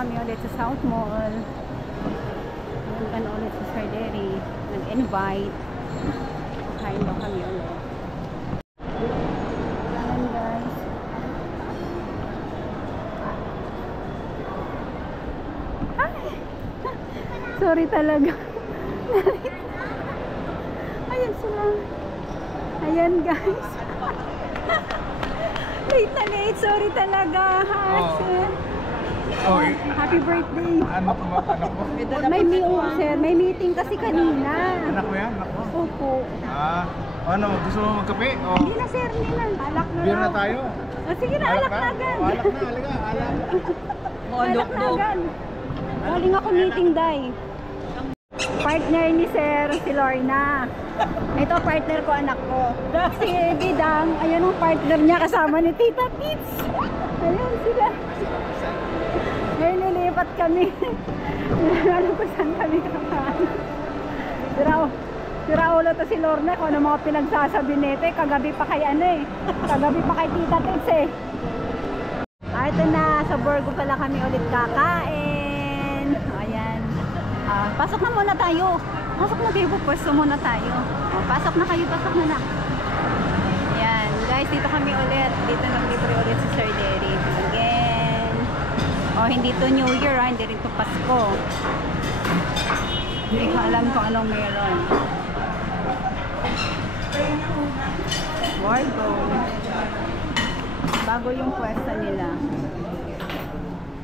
kami ulit sa South Mall. Punta na ulit sa Sir Derry. Nag-invite. Kain daw kami ulit. Ayan guys. Hi! Sorry talaga. Ayan sila. Ayan guys. Late na late. Sorry talaga. Hi, sir. Oh, happy birthday. Anak mo? Sir, may meeting kasi kanina. Anak mo yan? Anak mo? Opo. Ano? Gusto mo magkape? Hindi na sir, hindi na. Alak na Beer na lang. tayo? Sige na, alak na agad. Alak na, alaga. Alak na agad. Galing ako meeting, day. Partner ni sir, si Lorna. Ito partner ko, anak ko. Si Bidang, ayun ang partner niya kasama ni Tita Tits. Ayun sila. Ngayon nilipat kami. Alam ko saan kami kakain. Si Raulo to si Lorna. Kung ano mga pinagsasabi nito eh. Kagabi pa kay ano eh. Kagabi pa kay Tita Tits eh. Ito na. Sa Borgo pala kami ulit kakain. Ayan. Pasok na muna tayo. Pasok na kayo. Pupwesto muna tayo. Pasok na kayo. Pasok na na. Ayan. Guys, dito kami ulit. Dito naglibre ulit si Sir Derry. Again. Hindi to New Year hindi rin to Pasko. Hindi ko alam kung anong meron. Borgo. Bago yung pwesto nila.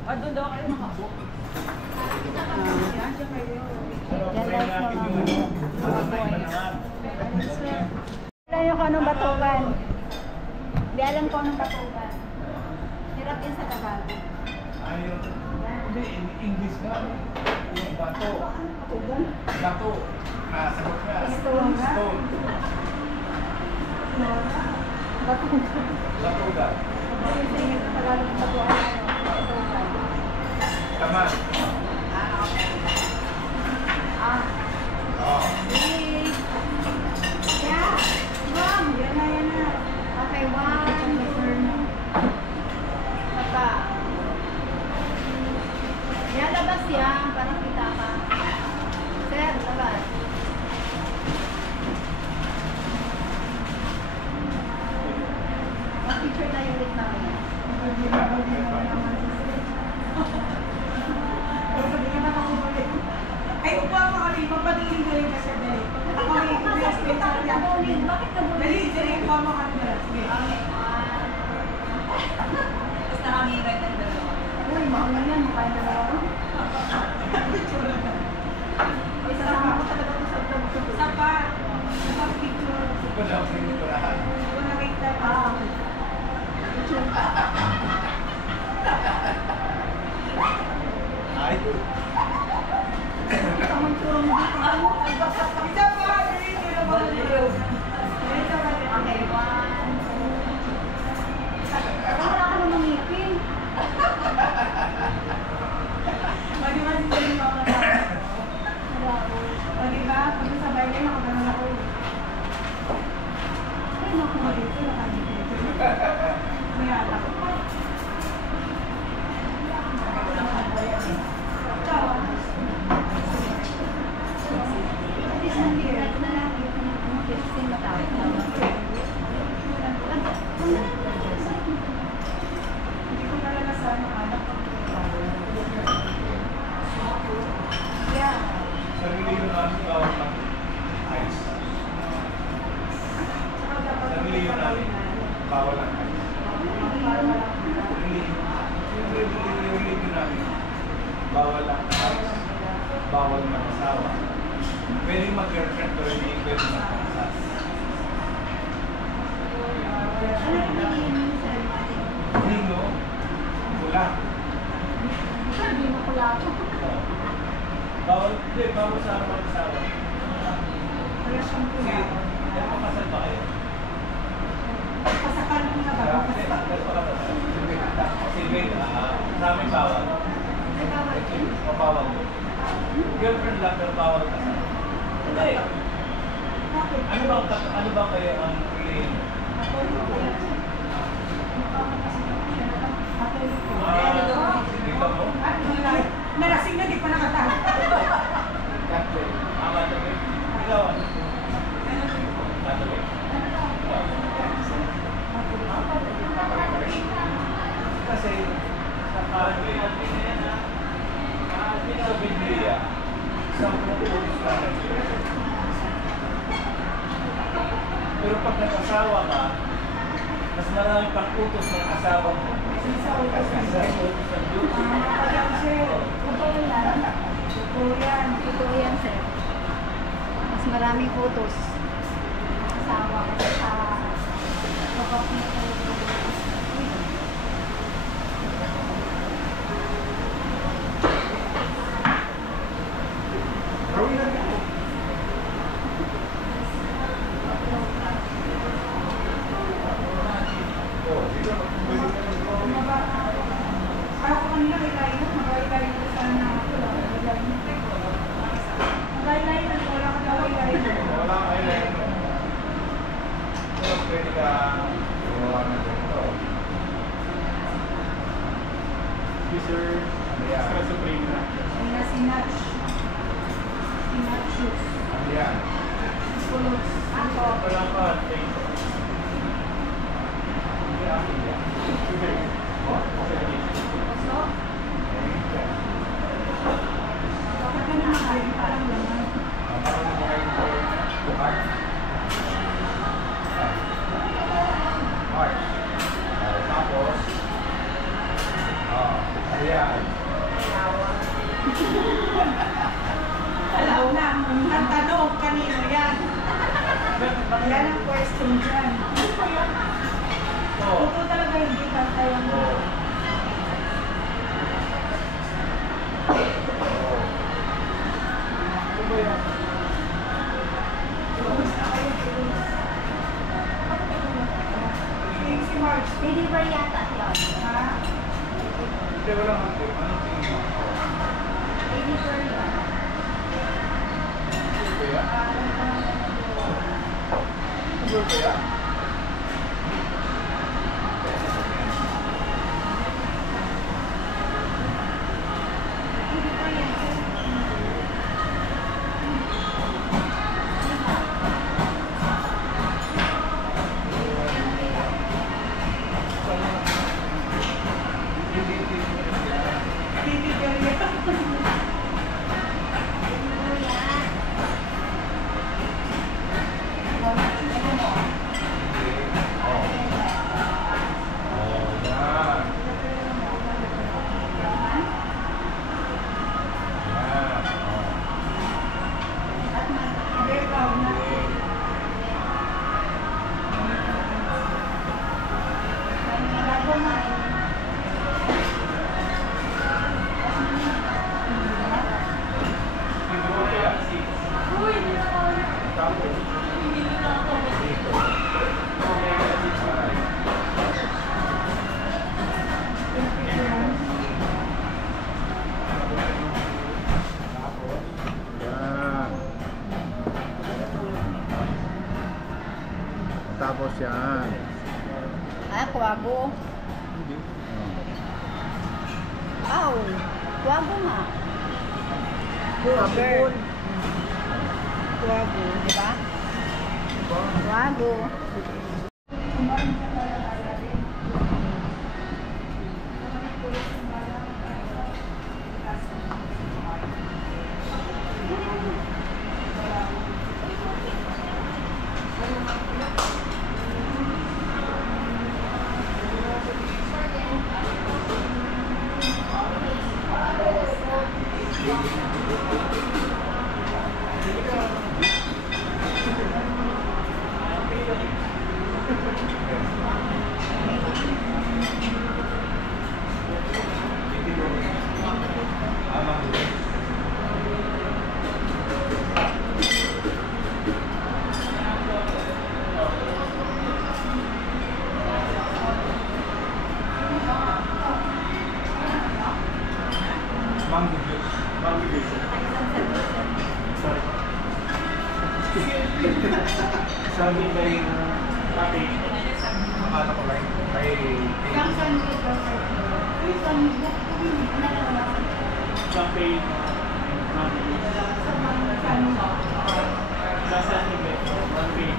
Doon daw kayo makabook. Yan lang sa mga boys. Alam nyo kung anong batukan. Hindi alam kung anong batukan. Hirap yun sa Tagalog. Hindi, English ka. Yung bato. Bato. Sagot ka. Stone. Stone. Batuga. Tagalog batukan. Tama. Yan na. Okay, one. Papa. Yan, labas yan. Parang kita ka. Sir, labas. Mag-picture tayo ulit namin. Ay, upo ako kami. Magpatiling-tiling kasi dali. Ako may Bakit nabuling? dali, upo mo kami na. Sige. Basta kami right and dalawa. Uy, maungan yan. Makain na lang ako. Isasama ko talaga ito sa vlog ko. Isa pa. Isa picture. Wala ko sa inyo lahat. Kung nakita pa. Picture. Ay. Tamang turong dito. Isa pa. Dali, dali. Baliw. Okay, one. Wala ka namang ngipin. Maliwan din yung mga tao. O, diba? Pag sabay kayo, nakaganon ako. Ay, naku, dito. Nakadito. May alak. Ciao. This one here. Ito na lang. Kasi matawag na. Hindi ko talaga sana alak. Yeah. Sarili yun namin bawal ng ice. Sarili yun namin bawal ng ice. Sarili yun namin bawal ng ice. Bawal mag-asawa. Pwede mag-girlfriend pero hindi pwede mag-asas. Hindi no? Wala. Hindi mo pula ako. Bawal, hindi, bawal sa mag-asawa. Kaya siyang Kasi, ano kasal ba kayo? pasakal mo na ba? Kasi wait, sa amin bawal. Bawal mo. Girlfriend lang pero bawal kasal. Hindi. Ano ba kayo ang piliin mo? Dito mo? Andre, sa Biblia, 10 utos lang ang Diyos. Pero pag nag-asawa ka, mas marami pang utos ng asawa mo. Sa utos ng Diyos. Ayan, sir. Totoo yan. Totoo yan. Totoo yan, sir. Mas maraming utos. Asawa ko sa kapag Ako kanina may kain. Magay-kain ko sana ako. Magay-kain na. Wala ka daw kain. Wala ka eyeliner. So, pwede ka gumawa ng ganito. User Ano yan? Extra Supreme na. Kaya sinatch. Sinatch shoes. Ano yan? Kulot. Ako. Wala pa. Thank you. Hindi akin yan. Oh, okay. So, bakit ka naman kain? Parang laman. Parang mga bukas. March. Tapos, ayan. Alam na. Ang tanong kanino yan? Yan ang question dyan. Oh. Ito talaga hindi pantayan mo. Oh. Ano ba yan? Si March. deliver yata yun. Ha? Hindi, wala nga. Anong tingin mo? Deliver yun. Ano ba yan? Ano ba yan? Tapos yan. Kuwago. Aw, kuwago nga. Kuwago. Kuwago. Diba? Kuwago. Mango juice. Mango juice. Sorry. Sabi kay ate, Akala ko lang kay Isang sandwich daw sir. Uy, sandwich. champagne, mango juice. Lasa ni Beth, champagne.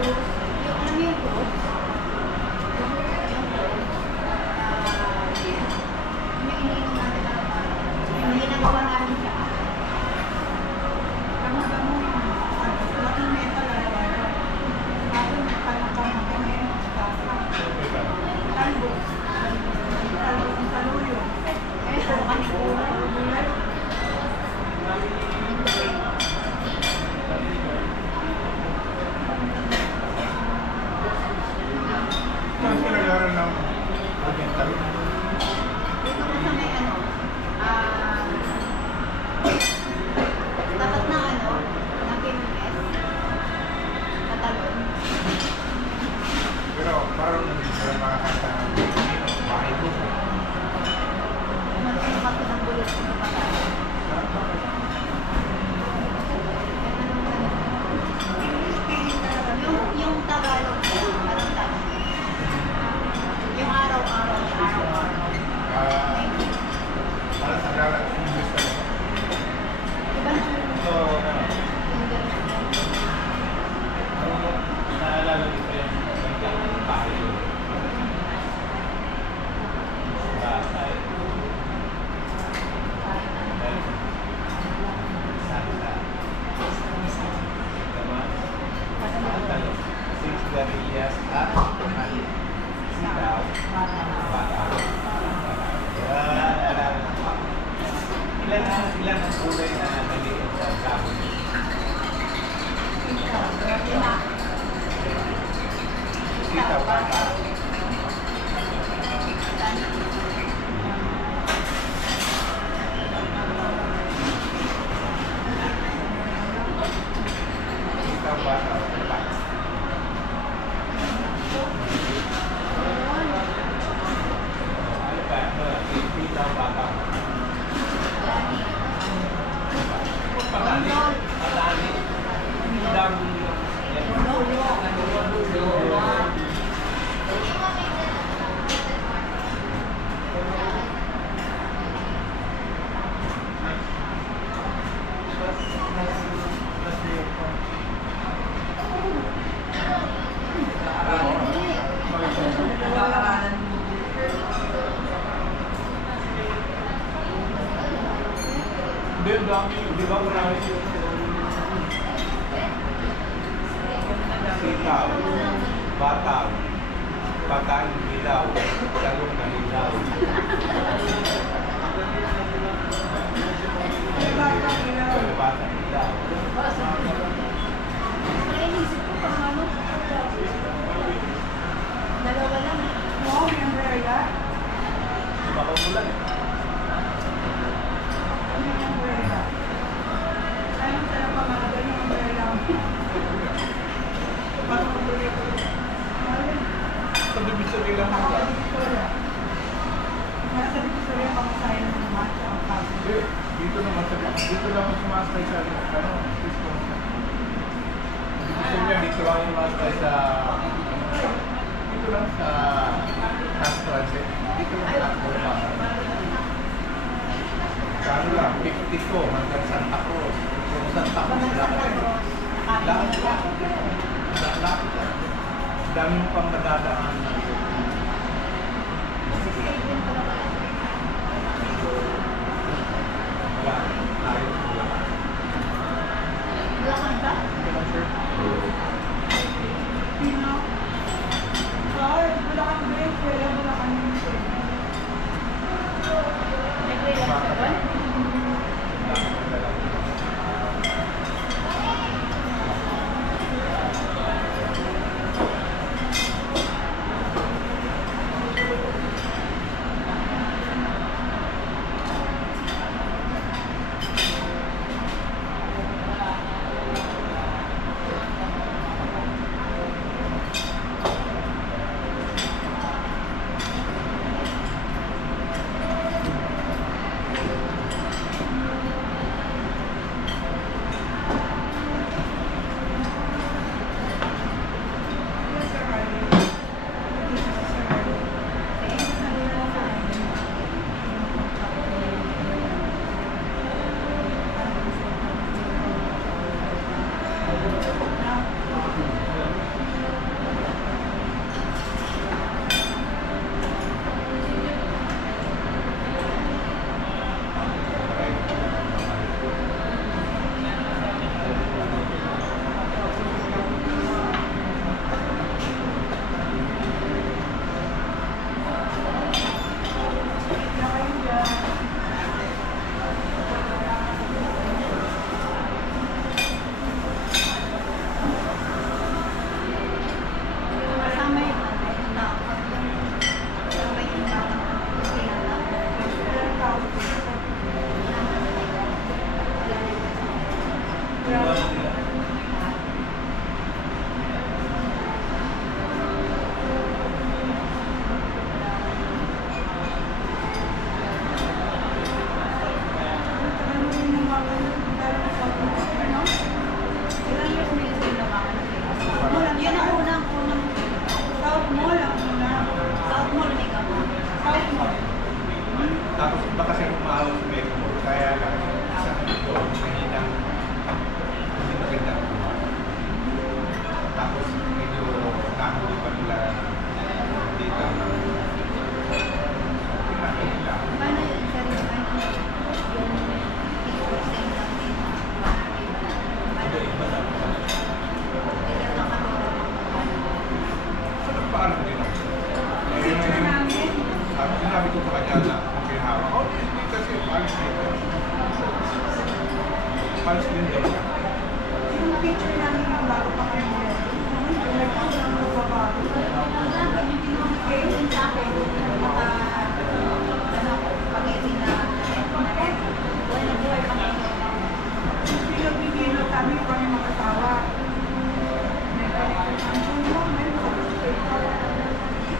ano yung ghost? Yung iniinom natin na yung ginagawa namin siya. Tama-tama yung laking metal araw-araw. Ako nagpanakang ako ngayon. Talbo. Talbo ng saluyo. Ito, kami kulang. Saan ka nag-aaral ng oriental? Dito ko sa may ano, tapat ng ano, ng Pinunes, sa Talon. Pero parang mga kanta ng Pilipino, bahay mo. Umalis ako ng bulot ko sa patay. Yung Tagalog ko, parang tayo. Yung araw-araw. Para sa galang English ka. Diba nung So, yung gano'n? naalala ko pa yung bahay mo. Bahay. Six garillas at mali. Sitaw. Bata. Ilan ang kulay na naliit sa sabon? Sitaw, bata. Sitaw, bata. Ano ba? Sitaw, bata. Patani. Patani. Dami. Hindi, dami. Di ba marami siya? Sitaw, bataw, patang ilaw, talong na ilaw. Batang ilaw. Nainisip ko pang ano. Dalawa lang. Oo, may umbrella. Di ba kamulan eh? Ano yung umbrella? Ayun, sarap pa mga ganyan umbrella. Parang umbrella ko. Sa divisory lang Ako nila. sa Victoria. Nasa Victoria, pamasahin ng mga matcha ang pagod. Hindi, dito naman sa dito lang ang sumasakay sa ano, Cisco. Divisory yan, dito lang yung sumasakay sa dito lang sa Mass Transit. Dito lang sa Kano lang, 52 hanggang Santa Cruz. From Santa Cruz, lakad ka. Dami mo pang nadadaan. Wala, tayo. Lakad ba? Hindi lang, sir. Pino. Ay, Bulacan Bay, kaya Bulacan yung Nag-relax ka ba? Lakad ka lang.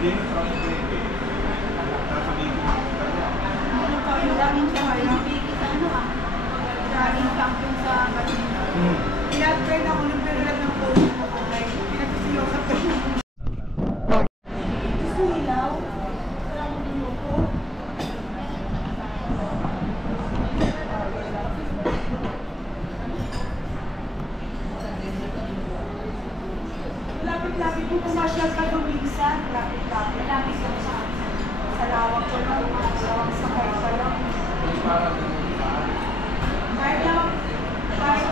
Hindi yung traffic light eh. Nasa dito. Ano pa yung daming siya ngayon? Bigay sa ano ah. Daming champion sa badminton. Ina-train ako ng period ng coach ko. Okay? Pinagsisilosap ko siya. Gusto ilaw? Wala akong luluko. Lapit-lapit mo pumasyal ka lumisan. Lapit-lapit. Lapit ka sa lawak ko lang. Lawak sa kaya pa lang. Kahit lang. Kahit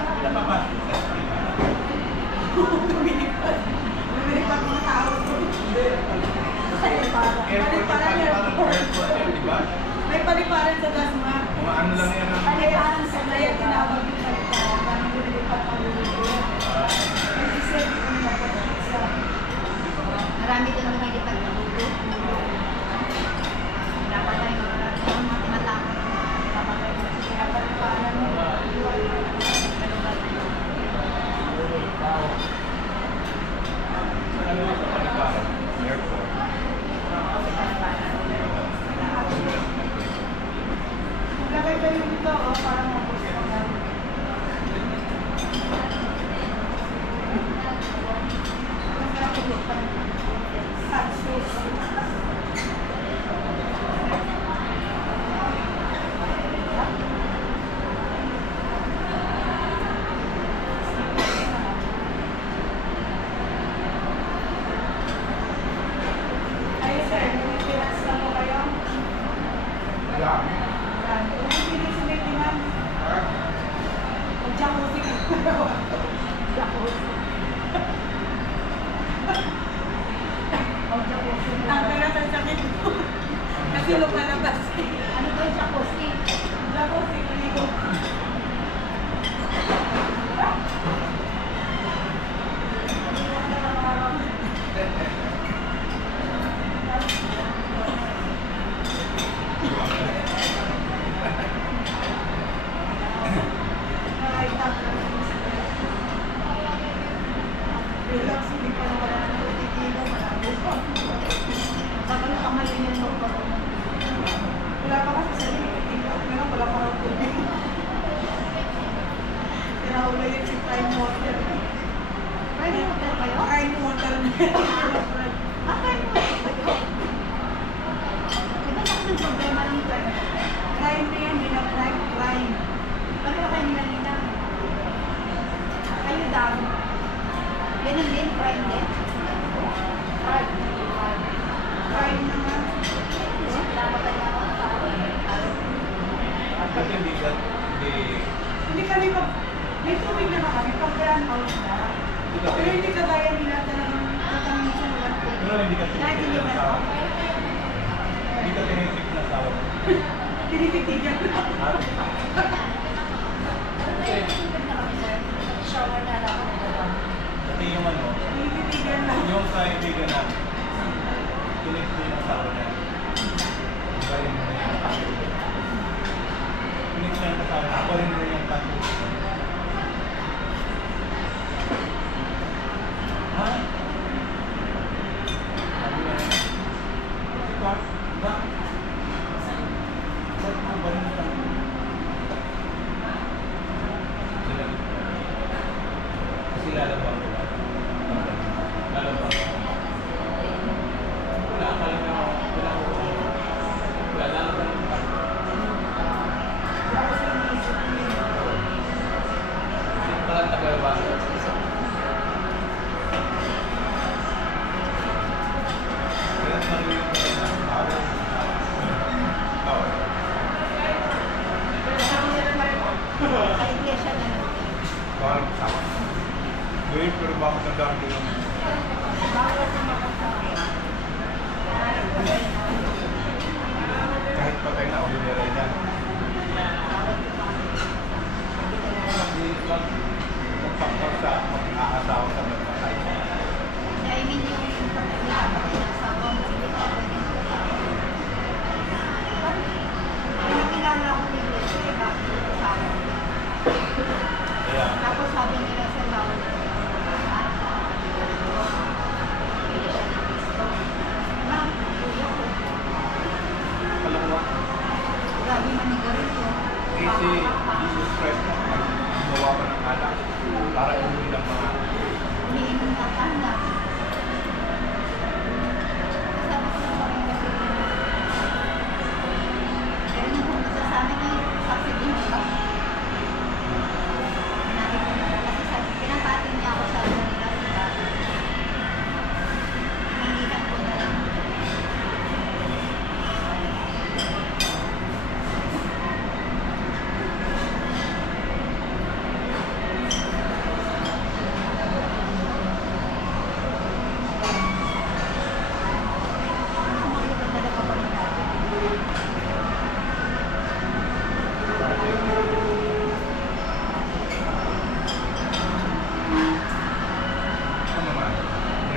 lumilipad mga tao ko. Di ba? May paliparan sa Dasma. Mga ano lang yan ang... Paliparan sa Daya, tinawag yung paliparan. Parang lumilipad ang lumilipad. Kasi sabi ko nila sa Marami doon lumilipad na ulo. Dapat tayo mga tinatapos. Dapat tayo paliparan mo. Ano sa paliparan? Airport. Lagay kayo dito, para mabos ko na. Ay, sir, may pinas na po kayo? Wala. Ano pinag sa may timan? Jacuzzi. Ang pera sa sakit ko. Kasi lumalabas. Ano ba yung jacuzzi? Jacuzzi, ligo. Relax, hindi pa naman ako nagtitigil. Malabo pa. Bakit nakamayin yung loob ako? Wala pa kasi sa limitino. Ngayon, wala pa akong tubig. Tinaula yung si Prime Water. Pwede hotel kayo? Prime Water. Ah, pwede hotel kayo? Diba naman ang problema ng prime? Prime na yan, hindi na Prime. Bakit kayo nilalina? Kayo daw. Ganun din, prime din. Prime. Prime naman. Dapat tayo ako sa At hindi ka... Hindi kami may tubig naman kami, pag brand house na. Pero hindi kagaya nila talagang tatanungin sa walang tubig. Pero hindi ka Dahil hindi tinitig na na. asawa. Hindi ka tinitig na asawa. Tinititigan na. shower na lang. Kasi yung ano, Tinititigan na. yung sa ibigan namin, tinitig na yung asawa niya. Galing mo na yung asawa. Tinitig na yung asawa. Ako rin na yung tayo. Ha? Sabi niya, Bakit? Bakit? Bakit mo ba rin ito? Kasi lalabang ko ba? Lalabang ko. Wala, akala nga ako. Wala ko. Wala, lalabang ko. Parang tagawa. Kaya marunong ko rin ang araw. Sa iglesia na lang. Bawal kasama. Gawin, pero bakit ang dami yung... Bawal sa makasama. Kahit patay na, ordinary yan. Hindi lang magpapag sa mag-aasawa sa magpatay. I mean, yung pagkakita ng asawa mo, hindi ka pwede magkasama. Pinakilala ako ni iglesia, eh, bakit yung asawa mo? Kaya, Tapos sabi nila sa bawal na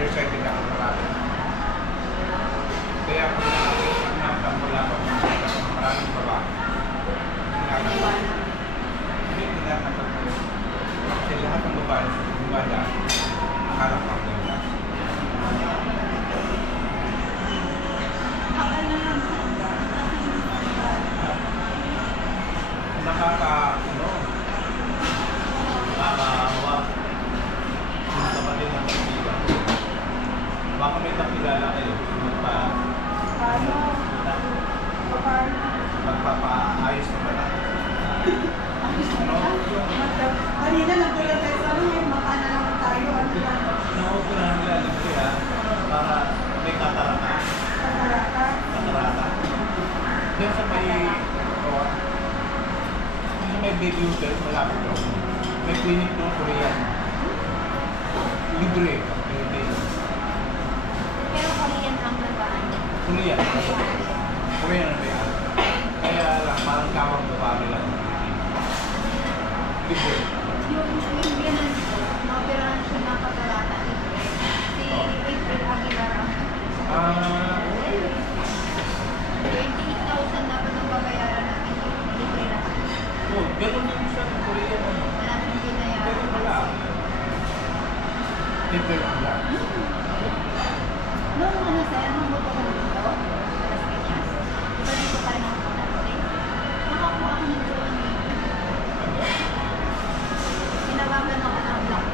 nearsighted ako marami. Kaya kung nakamula ako, maraming babae. Hindi tinatanggap ko. Kasi lahat ng babae sa gumada, akala ko ang ganda. Nakakahawa. Yung kapatid ng kaibigan. Baka may nakilala kayo. Magpapaayos na ba natin? Kanina nagtulad tayo sa ano, yung maka na naman tayo. Ano lang? Nauupunahan nila lang siya para may katarata. Katarata. Katarata. Diyan sa may baby hotel, malapit doon. May clinic doon, Korean. Libre. Pero Korean ang nabaan. Korean. Korean na ba yan? Kaya lang, parang kawang babae lang. Libre. Yung biyanan ko, maoperahan siya ng katarata. Si April Aguilar ang 28,000 dapat ang babayaran namin. Libre lahat. Oh, ganun din siya ng Korean. Wala siyang binayaran. Ganun pala. Libre lang lang. Nung ano sir, nung buto ko dito, Las Piñas, diba dito pa rin ako natin? Nakakuha ako ng drone. Tinawagan ako ng block.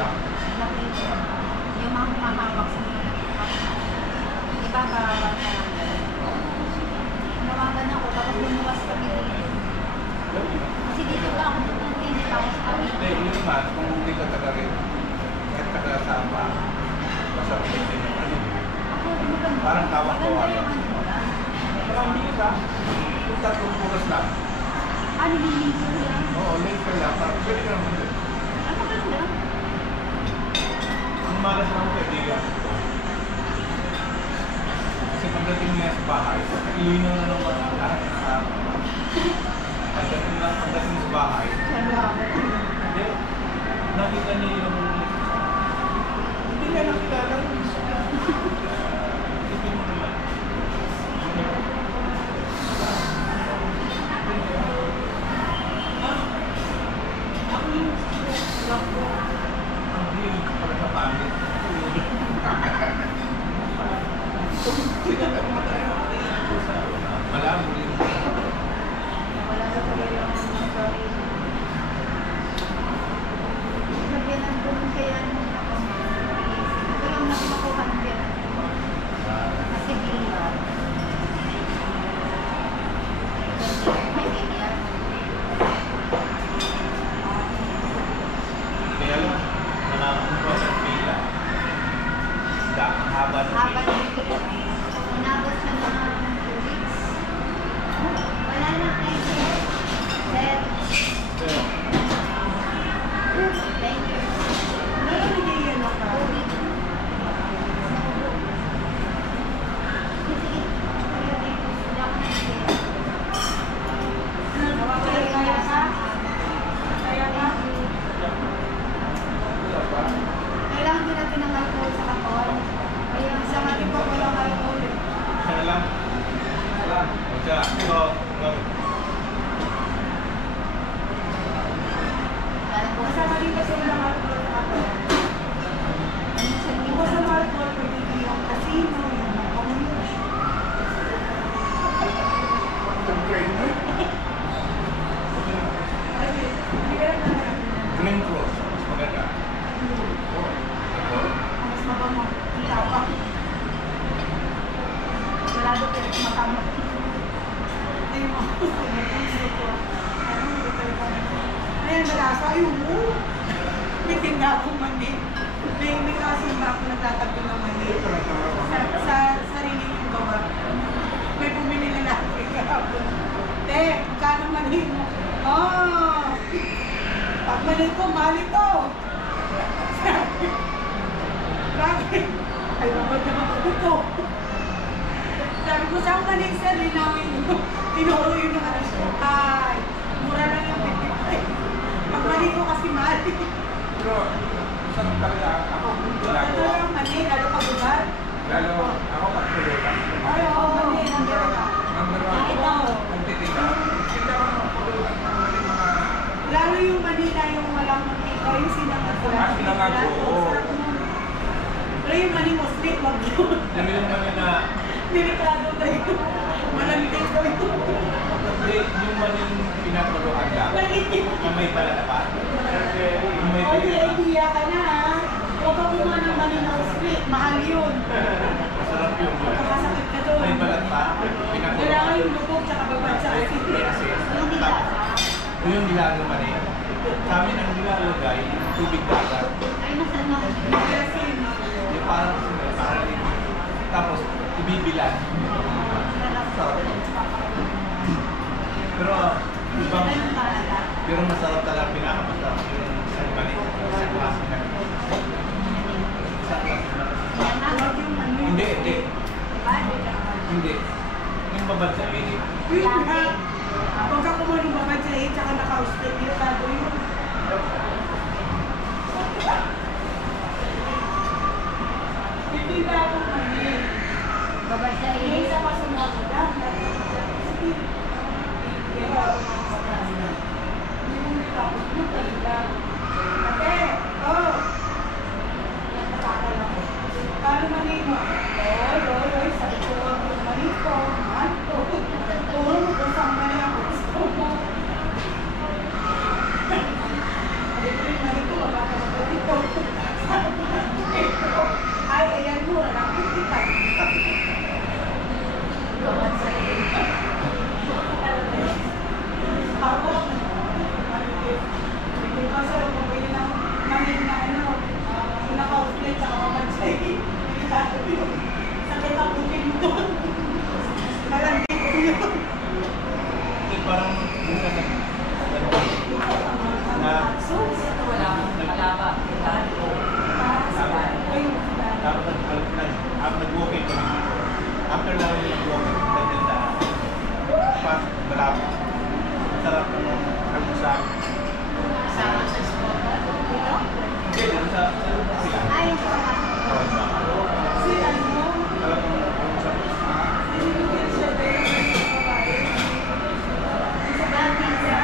Yeah. Block dito. Yung mga humahawak sa mga nakikipag. Diba bawal ka lang. Tinawagan ako, tapos lumuwas kami dito. Kasi dito pa ako pupunta, hindi pa ako sa kami. Hindi, yun naman, kung hindi ka taga rin, kahit taga saan pa, basta pwede yung ano. Ako, maganda. Parang tawag ko, Maganda ano? yung ano nila. Parang hindi ka, kung tatlong oras lang. Nililigo lang. Oo, later lang, parang pwede ka naman doon. Maganda. Ang malas lang ko, hindi ka. Kasi pagdating niya sa bahay, ilino na naman ang lahat ng araw. Pagdating sa bahay, hindi, nakita niya yung hindi niya nakilala yung isa. Hindi mo naman. Ako yung lang ko. Ang hilig ko pala sa pangit. Malabo rin. Wala na pala yung sorry. Lagyan ng bulong kaya nung ako. Ito lang nakuha ng pera. Kasi gila. May ganyan. Kaya lang, nanapunta sa pila. Ang haba ng Habang pila. dito, inabot siya ng 2 weeks. Wala na kayo. Sir, thank you. Ano hindi yan ako? 2 weeks. Sige, kaya dito. Wala ko na siya. Kaya ka? Kaya ka? Kailangan din natin ng alcohol sa katawan. Kaya sa mga iba walang alcohol. Sana lang. Wala. Huwag ka. Ikaw. Kasama din kasi ng alcohol sa katawan. Iwas ng alcohol, pwede yung casino, yung mga community. Green Cross. Mas maganda. Ako? Mas mabango. Kita pa. Wala doon pero matama. Ay, ayan, malasa. Ayun mo. May tinda akong mani. May kasin ba ako nagtatagpo ng mani? Sa sarili yung gawa. May bumili na natin kahapon. Te, kano mani mo? Oh! Pag mani ko, mali to. Bakit? Ay, babad naman ako to. Sabi ko, saan ka rin sir, linawin mo. Tinuro yun ng alas ko. Ay, mura lang yung 55. Pag mali ko kasi mali. Pero, saan talaga ako? Lalo ako pagpulutan. Ay, oo, mali. Nandiyan ka. Number one Kahit ko, ako. nagtitinda. Tinda ko ng pulutan. Mali mga... Lalo yung Manila, yung walang mantika, yung sinangag ko. Ah, sinangag ko, oo. Pero yung mani mo, split, wag yun. Ano yung mga na... Delikado na yun. Malantik ko yun. Hindi, yung maling pinatuluan lang. Maliit yun. Yung may pala pa. Yung may O, di idea ka na ha. Huwag ka kumuha ng mani na split. Mahal yun. Masarap yung Kakasakit ka doon. may balat pa. Kailangan Pinatuluan. yung lubog tsaka babad sa May asin. asin. Yung dila. Yung dilaga pa rin. Sa amin ang nilalagay, tubig dagat. Ay, nasa na. May asin. Yung parang liquid. Tapos, ibibilan. Sarap. Pero, ibang, Ganun talaga. pero masarap talaga, pinakamasarap yung sa mali. Sa klase na. Sa klase na. Yan na. Huwag yung mani. Hindi, hindi. Diba? Hindi. Yung babad sa ini. Yun nga. Huwag ka kumuha ng babad sa hit tsaka naka-split. Delikado yun. Hindi ba akong mani? Babad sa Hindi ilis. sa kasunod lang. Ate, oh. Paano mani mo? Oy, sabi ko ang mani ko. Manto. Puro mo kung saan mani ako gusto mo. Sabi ko yung mani ko, wala ka na dito. Ay, ayan mo, nakikita. Babad sa ilis. Ako, hindi ko sa pabili ng mamin na ano, naka-outlet sa kapansay. Sakit ang bukid mo doon. Malantik ko yun. Hindi, parang, na, dapat nag-walking kami dito. After namin nag-walking, nandiyan sa pas, malapit. Sarap ng almusal. Dito? Hindi, dito sa sila. Ay, sa Si ano, Sarap ng almusal. sinigil siya din ng babae. dati sa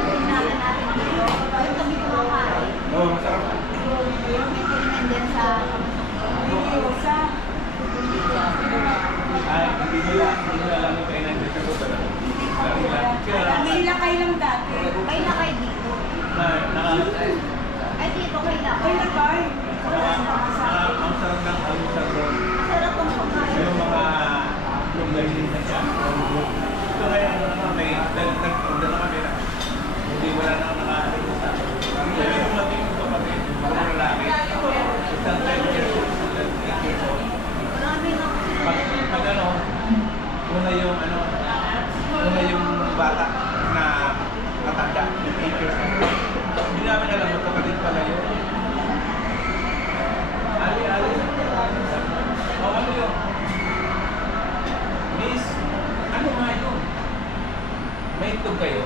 tinahan natin dito. Doon kami kumakain. Oo, masarap. May kainan din sa Iiyosa. Ay, hindi nila alam yung kainan dito sa gusto na. Kami nilakay lang dati. May lakay dito. Ay, dito may Ay, lakay. nagay. Ang sarap ng almusal doon. Sarap ang pagkain. Yung mga lugayin na siya. Ito ngayon, may nag-order na kami na hindi wala na naka-almusal. Ito yung mating kapatid, mga lalaki. Isang 10 years old, isang 8 years old. Marami na kasi. Pag ano, una yung bata na katanda, 8 years old. Hindi namin alam, magkapatid pala yun. Ali. Oh, ano yun? Miss, ano nga yun? May itlog kayo?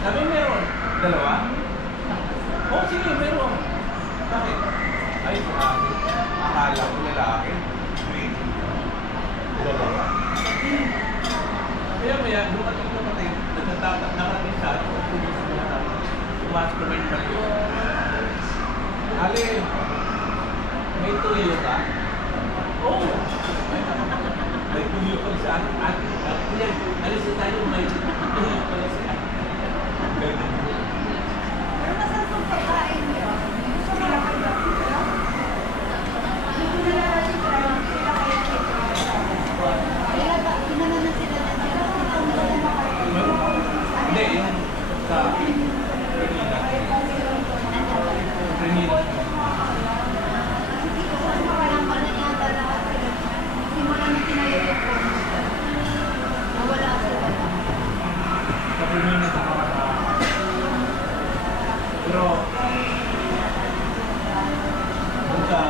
Sabi meron. Dalawa? Oh, sige, meron. Bakit? Ay, sabi. Akala ko lalaki. Wait. Dalawa. Maya, dumating nagtatatak naman sa akin. Pumasok naman yung mali. Ali, may tuyo ka? Oo. Oh. May tuyo ka sa akin. Yan, alis tayo, may tuyo ka sa akin. Ganun. Pero masarap ang pagkain niyo. Sila kayo dati sila. Hindi ko nalala sila. Sila kayo Kaya ba, ginanon na sila na sila. Hindi, yung sa Renina. Kasi dito sa parang pala niya talaga sila. Simula na tinayo yung phone. Nawala sila. Sa Renina sa pero doon sa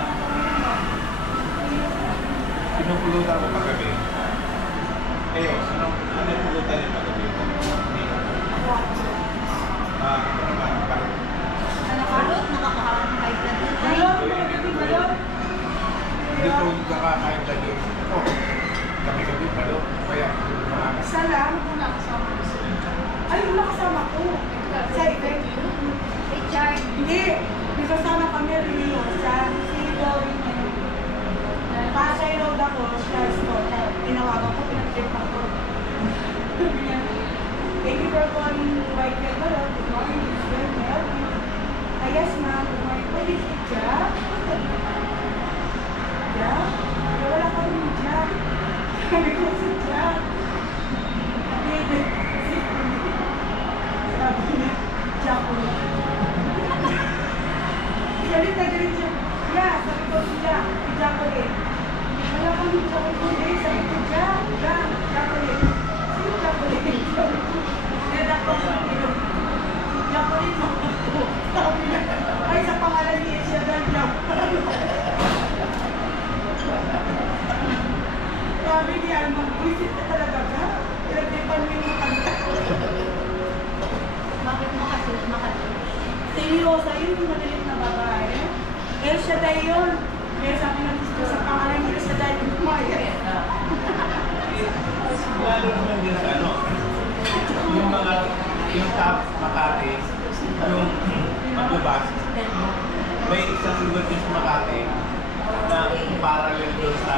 pinupulutan ko paggabi. Pinupulutan yung paggabi. Nakakarot, nakakaharap ng high blood. Ay, Hello, mga gabi ngayon. magkakakain ka doon. Oh, gabi-gabi pa doon. Kaya, Isa lang, wala kasama ko sila. Ay, wala kasama ko. Sa event. Richard. Hindi. May kasama kami Rio. Si Dorin na yun. Pasay road ako, Stars ko. Tinawagan ko, pinag-trip ako. Sabi niya, thank you for calling White River. Good morning, it's good. May I help you? Ah, yes, ma'am. Good morning. What is it, Jack? Jack? Eh, wala ka rin, Jack. Sabi ko si Jack. Sabi niya, Jack ulit. Galit na galit siya. Yeah, sabi ko si Jack. Si Jack ulit. Wala kami Jack ulit. Sabi ko, Jack. Jack ulit. Sino Jack ulit? Sabi ko, Jack ulit. Jack ulit mo. Sabi niya, ay sa pangalan niya siya dahil Jack. Sabi ni Alma, visit ka talaga ka? Pinagtipan mo yung kanta. Bakit makatulog? Seryosa yun, yung madalit na babae. El Shaddai yun. Kaya sabi ng gusto sa pangalan ni El Shaddai yung kumaya. lalo naman din sa ano, yung top Makati, yung maglabas, may isang lugar din sa Makati na parallel doon sa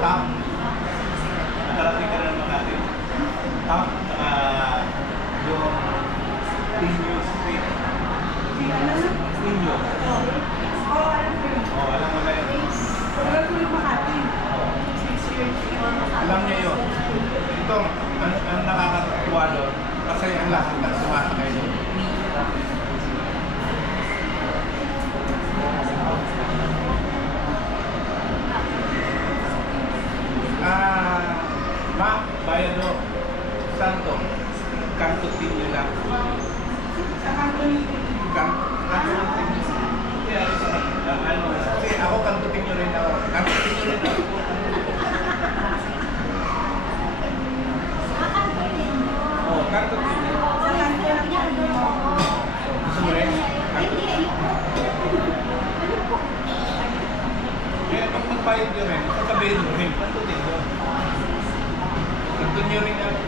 top. Nakarating ka na ng Makati. Top, yung Inyo Street. Inyo. Oo, alam ko yun. Oh, alam mo na yun. Pagkat ko yung Makati. 6 years. Alam niya yun. Ito, ang nakakatuwa doon, kasi ang lahat ng sumasakay doon. Bayado, Santo, Kanto Tinyo lang. Sa kanto ni Kanto Tinyo. Kasi ako Kanto Tinyo rin ako. Kanto Tinyo rin ako. Oh, Kanto Tinyo. Sa kanto ng kanto mo. Gusto mo rin? Kaya pag magbayad nyo rin, sasabihin mo rin, Kanto Tinyo. Kanto nyo rin ako.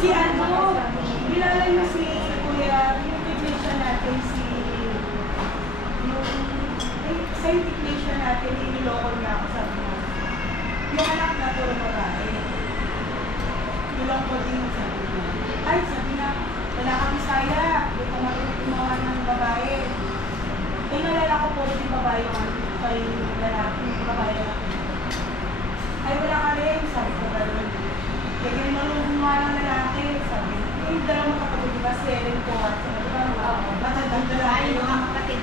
Si ano, bilala niyo si Kuya, yung technician natin, sa yung technician natin, iniloko niya ako, sabi mo. Yung anak na puro babae. Niloko din yung sabi niya. Ay, sabi na, wala kang Bisaya, hindi ko matutunawa ng babae. Eh, nalala ko po yung babae yung lalaki, yung babae lalaki. Ay, wala ka rin, sabi ko gano'n. Kaya ganyan malubong nga ng lalaki, sabi. Yung dalawang kapatid, diba, si Ellen po, at sabi ko, matandang lalaki yun.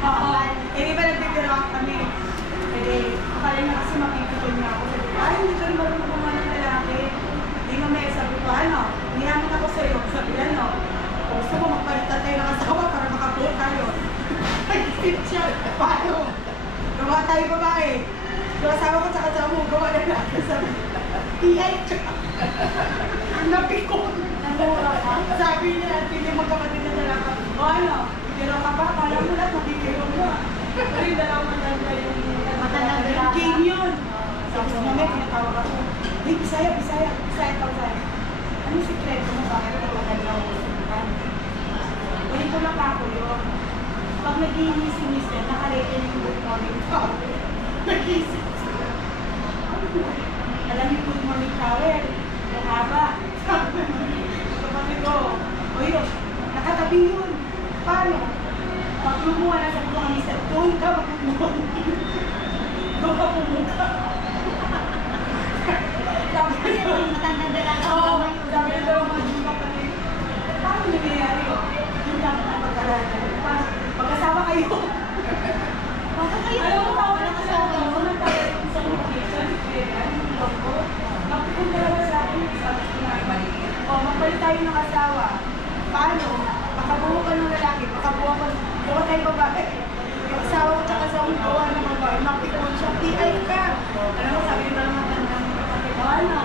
Oo. Eh, di ba nagtitirawan kami? Eh, akala niya kasi makikipin niya ako. Sabi ko, ay, hindi ka rin malubong nga ng lalaki. Hindi nga may, sabi ko, ano, niyaman ako sa'yo. Sabi, ano, gusto mo magpalitan tayo ng asawa para makabuo tayo. Nag-isip siya, paano? Gawa tayo babae. Yung asawa ko sa asawa mo, gawa na natin. Sabi, iyay ka. Napikon. Sabi niya, hindi magkapatid na dalaga. O ano, biro ka ba? Kala mo lang, mabibiro mo. Pero yung dalawang matanda yung game yun. Sabi ko, mamaya, pinatawag ako. Hey, Bisaya tawag. Anong sikreto mo? Bakit ka maganda ako? Ganito lang ako yun. Pag nag-iinis si Mister, nakarete na yung good morning towel. Nag-iisip. Alam niyo good morning towel. Yung haba. Kapatid ko, o yun, nakatabi yun. Paano? Pag lumuha na sa mga Mister, doon ka mag-good morning. Doon ka pumuka. Sabi niya, Matandang dalaga. oo, sabi niya daw mga kapatid. Paano nangyayari yun? Yung dapat na pagkalaga. Pag-asawa kayo. Bakit kayo? Alam mo, tawag na kasama mo. Nagtagal yung isang location. Yung log ko. Napupunta dalawa sa akin. Sabi ko na, maliit. O, magpalit tayo ng asawa. Paano? Makabuo ka ng lalaki. Makabuo ka. Gawa tayo babae. Yung asawa ko tsaka sa akong gawa ng babae. Makikon siya. TI ka. Alam mo, sabi nila naman ng kapatid. Ano?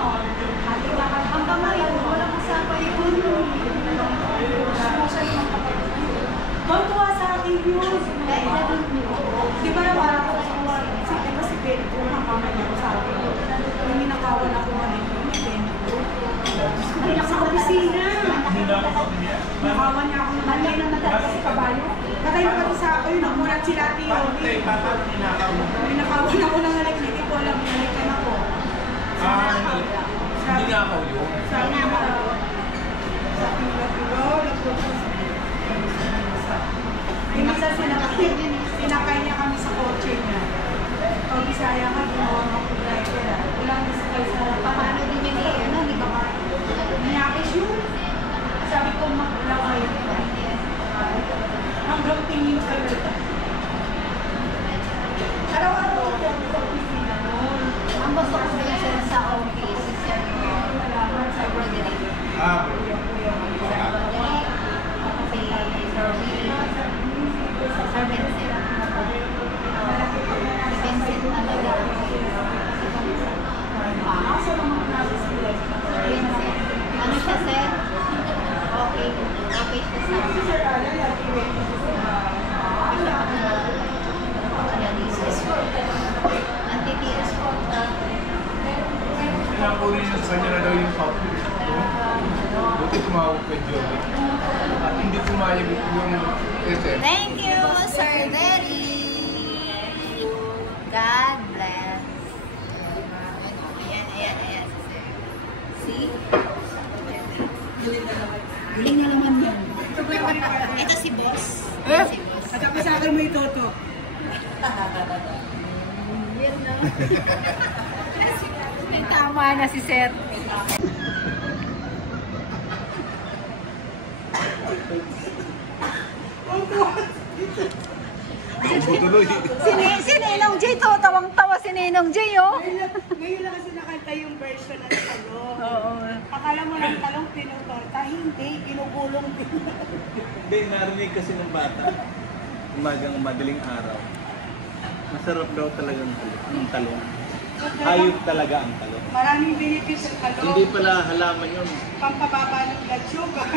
Ating lakas. Hanggang ngayon, walang kasama yun. Sumusa yung mga kapatid. Tuwa sa akin yun. Dahil na doon niyo. Di ba nawala ko sa kawala? Si Benny ko, nakama niya ko sa akin. Yung ninakawan ako ngayon, may Benny ko. Sa opisina. Nakawan niya ako ng Manay na matatas si kabayo. Patay na pati sa akin, namulat sila tiyo. Ninakawan ako ng halik, hindi ko alam, halikan ako. Hindi nga ako yun. Sabi mo, sabi mo, yung isa sinakay niya kami sa kotse niya. Pag Bisaya nga, ginawa mo ako driver. Walang nasakay sa Paano din yung ano, di ba? niyakis yun. Sabi ko, wala kayo. Hanggang tingin kayo. Araw-araw ako sa opisina noon. Ang gusto ko din sa office, sir, sa Roderick. Bro. Sir Roderick, si Sir Willie, Sir Vincent. Si Vincent talaga. Vincent. Ano siya, sir? Okay. Okay siya sa Sir Alan, lagi rin. Anti-TS po. Pinakunin niya sa kanya na daw yung pop. Buti tumawag kay Joey. At hindi pumayag yung SM. Thank you, Sir Daddy. God bless. Ayan, si Sir. See? Galing na naman yan. Ito si Boss. Si Boss. At ako sa akin may toto. Yan na. May tama na si Sir. Tuloy. Si Ninong J, tawang-tawa si Ninong J, oh. Ngayon lang kasi nakanta yung version ng talong. Oo. Akala mo lang talong pinutorta, hindi, kinugulong din. Hindi, narinig kasi ng bata. Umagang madaling araw. Masarap daw talagang ang talong. Hayop talaga ang talong. Maraming benefits ang talong. Hindi pala halaman yun. Pampababa ng blood sugar.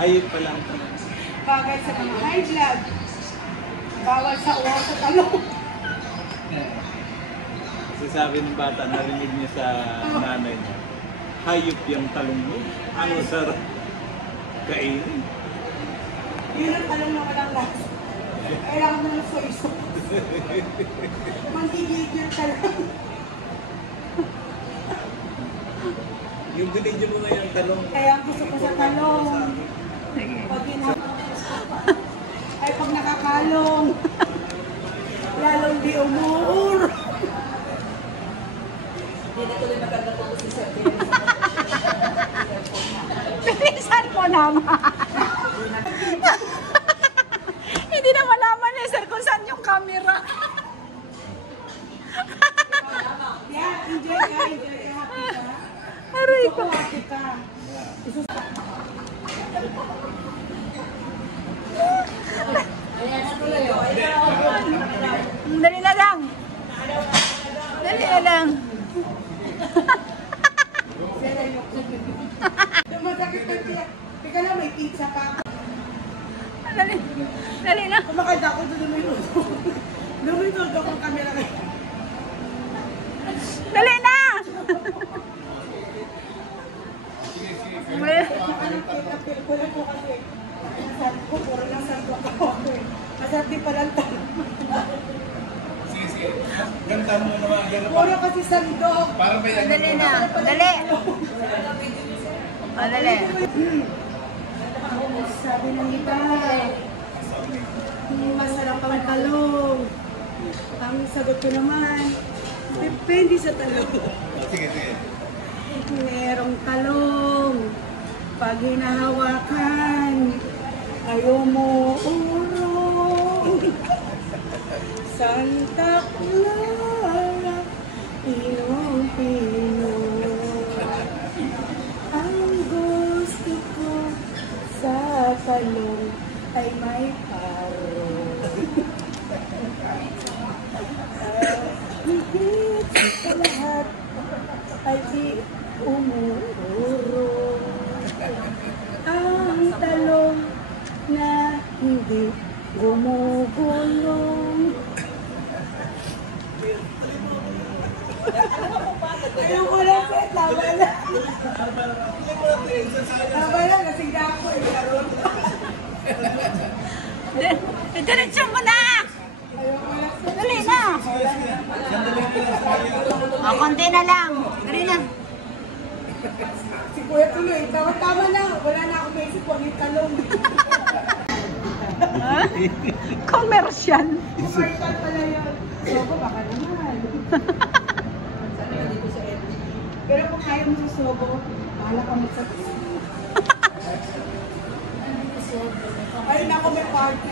Hayop pala ang talong. Bagay sa mga high blood. Bawal sa uwaw sa talong. Kasi sabi ng bata, narinig niya sa nanay niya, hayop yung talong mo. Ang sarap kainin. Yun ang talong na walang lasa. Kailangan mo ng soy sauce. Mantigig yung talong. Yung binidyo mo ngayon talong. Kaya ang gusto ko sa talong. Pag ay pag nakakalong. Lalong di umuur. Pinisan mo naman. Hindi na malaman ni Sir kung saan yung camera. Yeah, enjoy ka, happy ka. Aray ko. Happy ka. Dali na lang. Dali na lang. Masakit ka tiyak. Teka lang, may pizza pa. Dali. Dali na. Kumakanta ako doon luminod. Luminod ako ang camera kayo. Dali na. Wala po kasi. Masabi ko, puro lang sandok ako eh. Masarap din pala ang talong. Sige. Ganda mo naman. Puro kasi sandok. Para ba yan? Dali na. Dali. O, dali. Sabi ng iba, masarap ang talong. Ang sagot ko naman, depende sa talong. Sige. Merong talong. Pag hinahawakan, ayaw mo urong. Santa Clara, Pinong-Pino. Ang gusto ko sa talong ay may paro. Higit sa lahat ay di umurong. Ang talong na hindi gumuho. Ayoko lang, Pet. Tama na. Tama na, lasing na ako eh. Diretso mo na! Ayoko lang. Dali na! O, konti na lang. Dali na. Si Kuya tuloy, tama na. Wala na akong maisip kung yung talong. Commercial. Commercial pala yun. Sobo, baka naman. Sana yun dito sa LD. Pero kung ayaw mo sa Sobo, bahala ka magsabi. Ay, nako, may party.